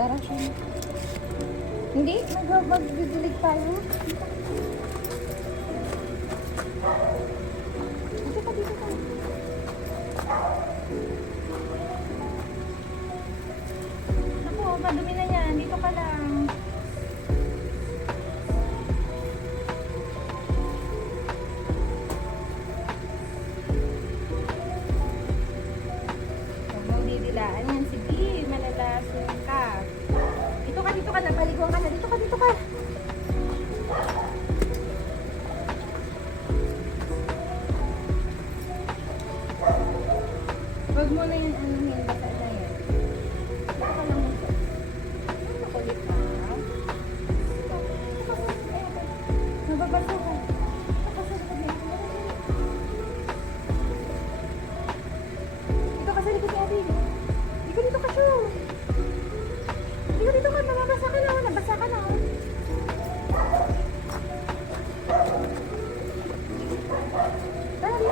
Tara siya. Hindi? Magdidilig tayo. Dito ka, dito ka. Naku, madumi na yan. Dito ka lang. Huwag mong didilaan yan. Sige, malalason ka. Dito ka, napaliguan ka na. Dito ka, dito ka. Huwag mo na yung ano yung bata na yan. Dito ka lang mo. Nakulit ka. Nababasa ka. Dito ka sa likod ni Ate. Dito ka siya. Dito ka, mababasa ka na. Nabasa ka na. Dali.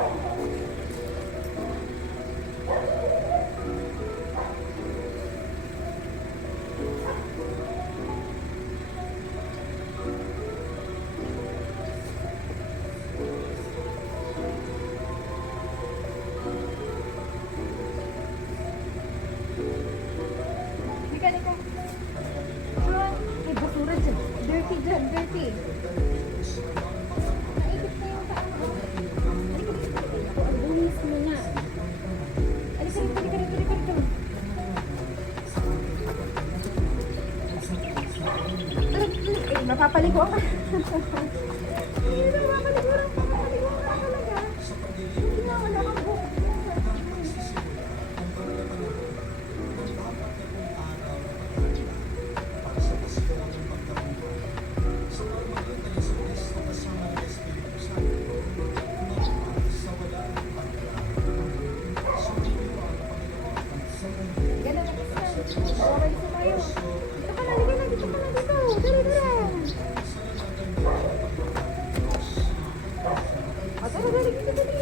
Dika. May basura dyan. Dirty dyan, dirty. Naikot na yung paa mo. Ang bunis mo na. Alika rito. Eh, mapapaligo ka. Hindi na mapapaligo ka talaga. Hindi na, wala kang buhok. Okay, sumayo. Dito ka na. Dali. Dali.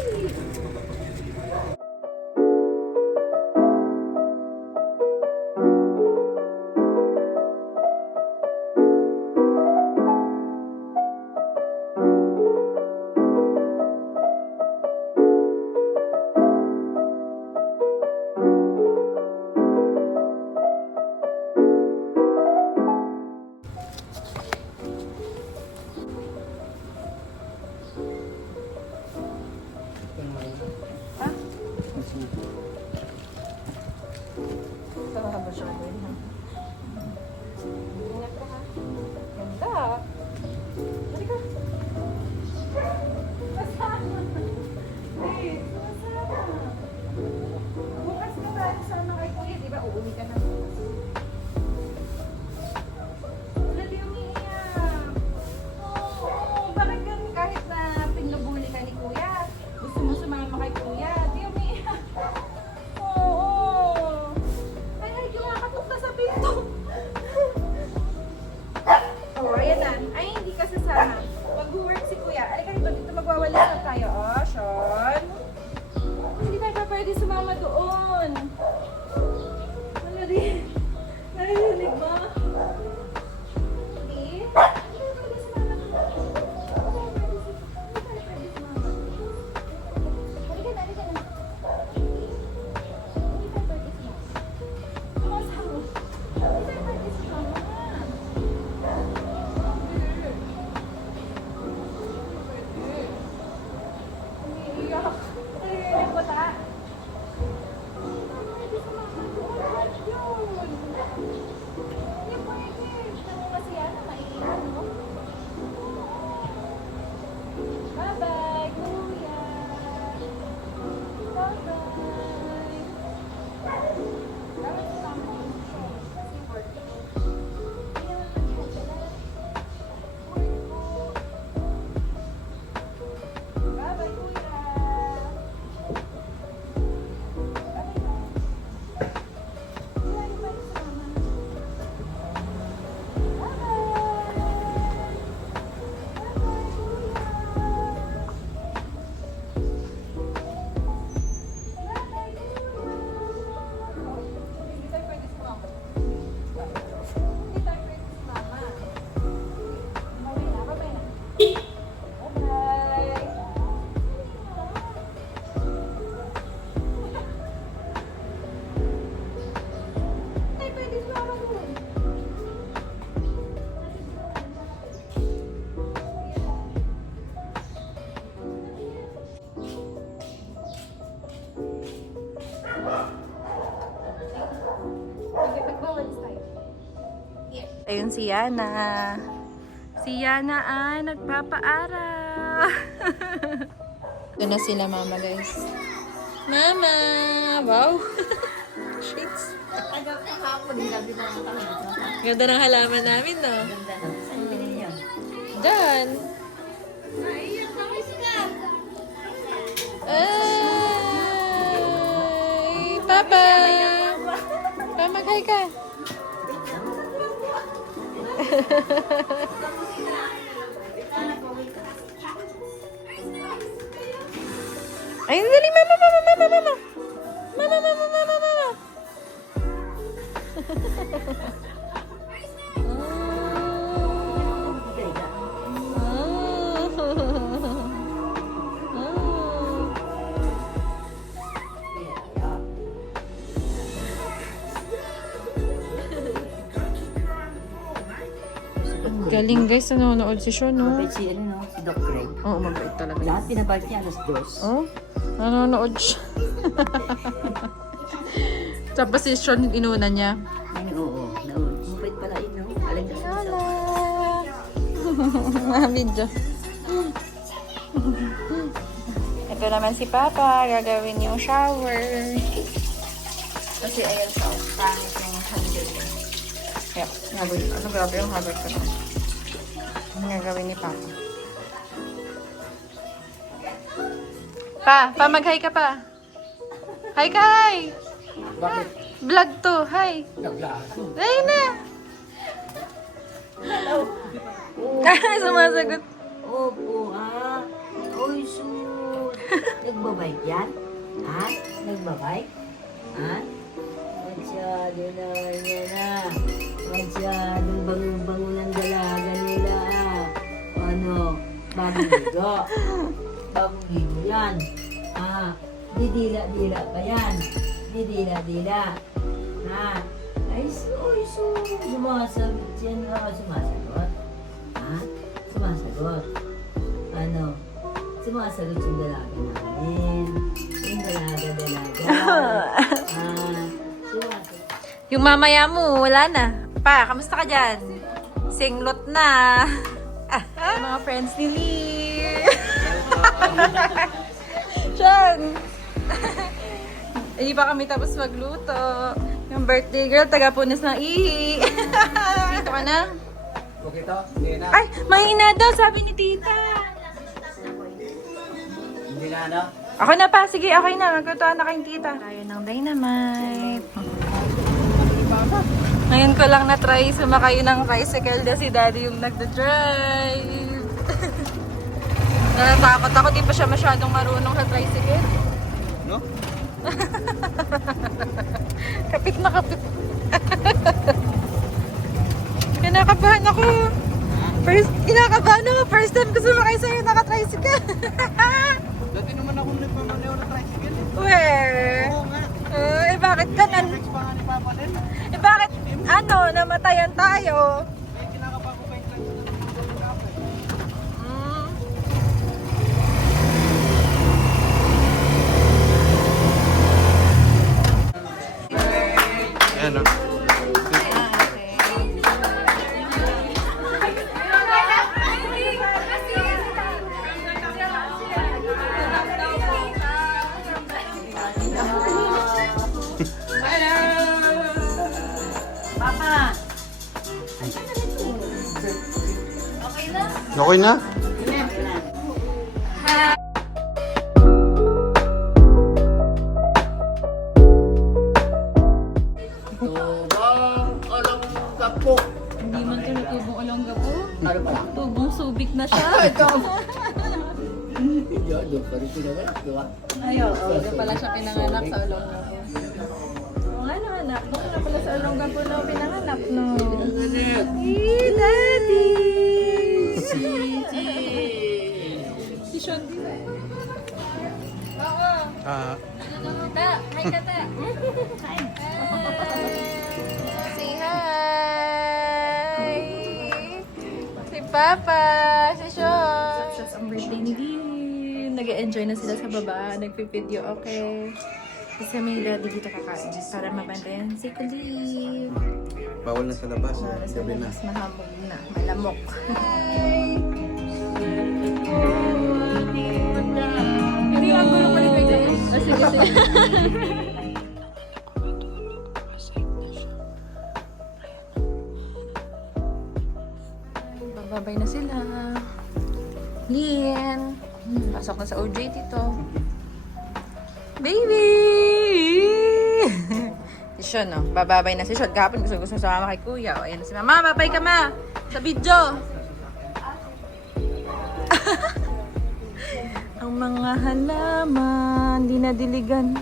Ay, pwede sumama doon. Okay, pagbawalis tayo. Ayun si Yana. Si Yana ay nagpapaaral. Ito na sila mama guys. Mama! Wow! Shades. Ganda ng halaman namin, no? Diyan. Ay! Papa! Papa, mag-hi ka. Ay, dali, mama, mama, mama, mama. Mama, mama, mama, mama. Galing guys, nanonood si Sean, no? Mabait si, ano, no? Si Doc Craig. Oo, mabait talaga. Lahat pinabalik niya, alas 2. Oh, nanonood siya. Tapos si Sean, inuna niya. Ay, oo. Mabait pala yun, no? Alam ka sa isa. Mami Diyos. Ito naman si Papa, gagawin yung shower. Kasi ayun sa pangit yung handle niya. Kaya, ano grabe yung habit ko na. Ang gagawin ni Papa. Pa, mag-hi ka pa. Hi ka, hi! Bakit? Vlog to, hi! Naglaso. Hi na! Sumasagot. Opo, ah. Oy, sus. Nagbabike yan? Ha? Nagbabike? Ha? Masyado na yan, ah. Masyadong bango-bango ng dalaga nila, ah. Ano? Bagong ligo. Bagong ligo yan. Ah, didila-dila pa yan. Didila-dila. Ha? Ay, sumasagot yan. Sumasagot. Ha? Sumasagot. Ano? Sumasagot yung dalaga namin. Yung dalaga. Sumasagot. Yung mamaya mo, wala na. Pa, kamusta ka dyan? Singlot na. Mga friends ni Lee. Sean! Hindi pa kami tapos magluto. Yung birthday girl, taga-punas ng ihi. Dito ka na? Okay to? Hindi na. Ay, mahina daw, sabi ni tita. Hindi na, ano? Ako na pa, sige, okay na. Maglutuan na kayong tita. Tayo ng dynamite. Ngayon ko lang na-try sumakay ng tricycle na si daddy yung nagda-drive. Natatakot ako, di pa siya masyadong marunong sa tricycle. No? Kapit na kapit. Kinakabahan ako. Kinakabahan ako. First time ko sumakay sa'yo naka-tricycle. Dati naman ako nagmamaneho ng tricycle. Where? Oo nga. Bakit ka nan... Next pa nga ni Papa din. bakit, namatayan tayo? Eh, kinakapa ko pa yung tricycle ng kape. Ano? Papa! Okay na? Tubang alam kapo. Hindi man ito natubong olongga po. Ano pala? Tubong subik na siya. Yo, doon pa rin pinaganak, di ba? Ayaw, doon pala siya pinanganak sa olongga po. Oo nga no, anak. Doon na pala sa olongga po na pinanganak, no? Pinaganak. Hey, Daddy! Si Papa, si Sean. Shots ang birthday ni Dean. Nag-enjoy na sila sa baba. Nagpipideo, okay. Kasi may daddy dito kakain para mabantayan si Kulim. Bawal na sa labas. Gabi na. Mas mahamog na, malamok. Hindi ang gulo ko nito. Sige, sige. Bababay na sila. Lien. Pasok na sa OJT to. Baby! Si Sean, no? Bababay na si Sean. Kahapon gusto sumama kay Kuya. O, ayan na si Mama. Babay ka, Ma! Sa video! Ang mga halaman, di nadiligan.